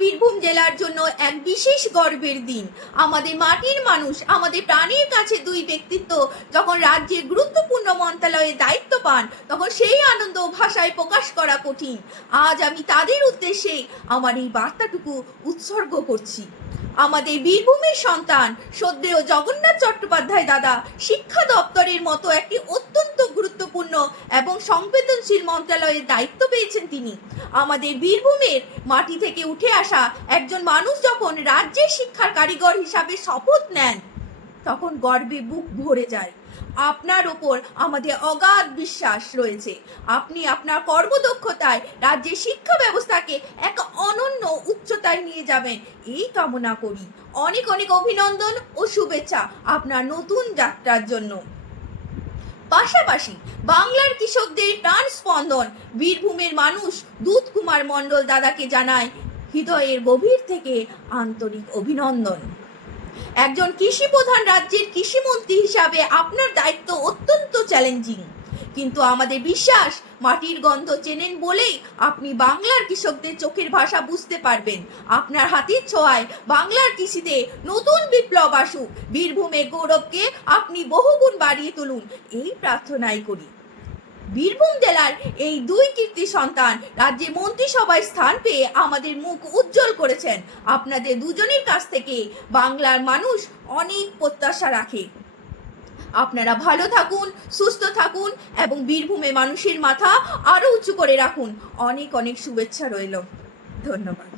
বীরভূম জেলার জন্য এক বিশেষ গর্বের দিন। আমাদের মাটির মানুষ, আমাদের প্রাণীর কাছে দুই ব্যক্তিত্ব যখন রাজ্যের গুরুত্বপূর্ণ মন্ত্রণালয়ে দায়িত্ব পান, তখন সেই আনন্দ ভাষায় প্রকাশ করা কঠিন। আজ আমি তাদের উদ্দেশ্যে আমার এই বার্তাটুকু উৎসর্গ করছি। আমাদের বীরভূমের সন্তান শ্রদ্ধেয় জগন্নাথ চট্টোপাধ্যায় দাদা শিক্ষা দপ্তরের মতো একটি অত্যন্ত গুরুত্বপূর্ণ এবং সংবেদনশীল মন্ত্রণালয়ের দায়িত্ব পেয়েছেন তিনি। আমাদের বীরভূমের মাটি থেকে উঠে আসা একজন মানুষ যখন রাজ্যের শিক্ষার কারিগর হিসাবে শপথ নেন, তখন গর্বে বুক ভরে যায়। আপনার ওপর আমাদের অগাধ বিশ্বাস রয়েছে। আপনি আপনার কর্মদক্ষতায় রাজ্যের শিক্ষা ব্যবস্থাকে এক অনন্য উচ্চতায় নিয়ে যাবেন, এই কামনা করি। অনেক অনেক অভিনন্দন ও শুভেচ্ছা আপনার নতুন যাত্রার জন্য। পাশাপাশি বাংলার কৃষকদের প্রাণ স্পন্দন বীরভূমের মানুষ দুধ কুমার মণ্ডল দাদাকে জানায় হৃদয়ের গভীর থেকে আন্তরিক অভিনন্দন। একজন কৃষি প্রধান রাজ্যের কৃষিমন্ত্রী হিসাবে আপনার দায়িত্ব অত্যন্ত চ্যালেঞ্জিং, কিন্তু আমাদের বিশ্বাস মাটির গন্ধ চেনেন বলেই আপনি বাংলার কৃষকদের চোখের ভাষা বুঝতে পারবেন। আপনার হাতের ছোঁয়ায় বাংলার কৃষিতে নতুন বিপ্লব আসুক, বীরভূমের গৌরবকে আপনি বহুগুণ বাড়িয়ে তুলুন, এই প্রার্থনাই করি। বীরভূম জেলার এই দুই কীর্তি সন্তান রাজ্যে মন্ত্রিসভায় স্থান পেয়ে আমাদের মুখ উজ্জ্বল করেছেন। আপনাদের দুজনের কাছ থেকে বাংলার মানুষ অনেক প্রত্যাশা রাখে। আপনারা ভালো থাকুন, সুস্থ থাকুন এবং বীরভূমে মানুষের মাথা আরো উঁচু করে রাখুন। অনেক অনেক শুভেচ্ছা রইল। ধন্যবাদ।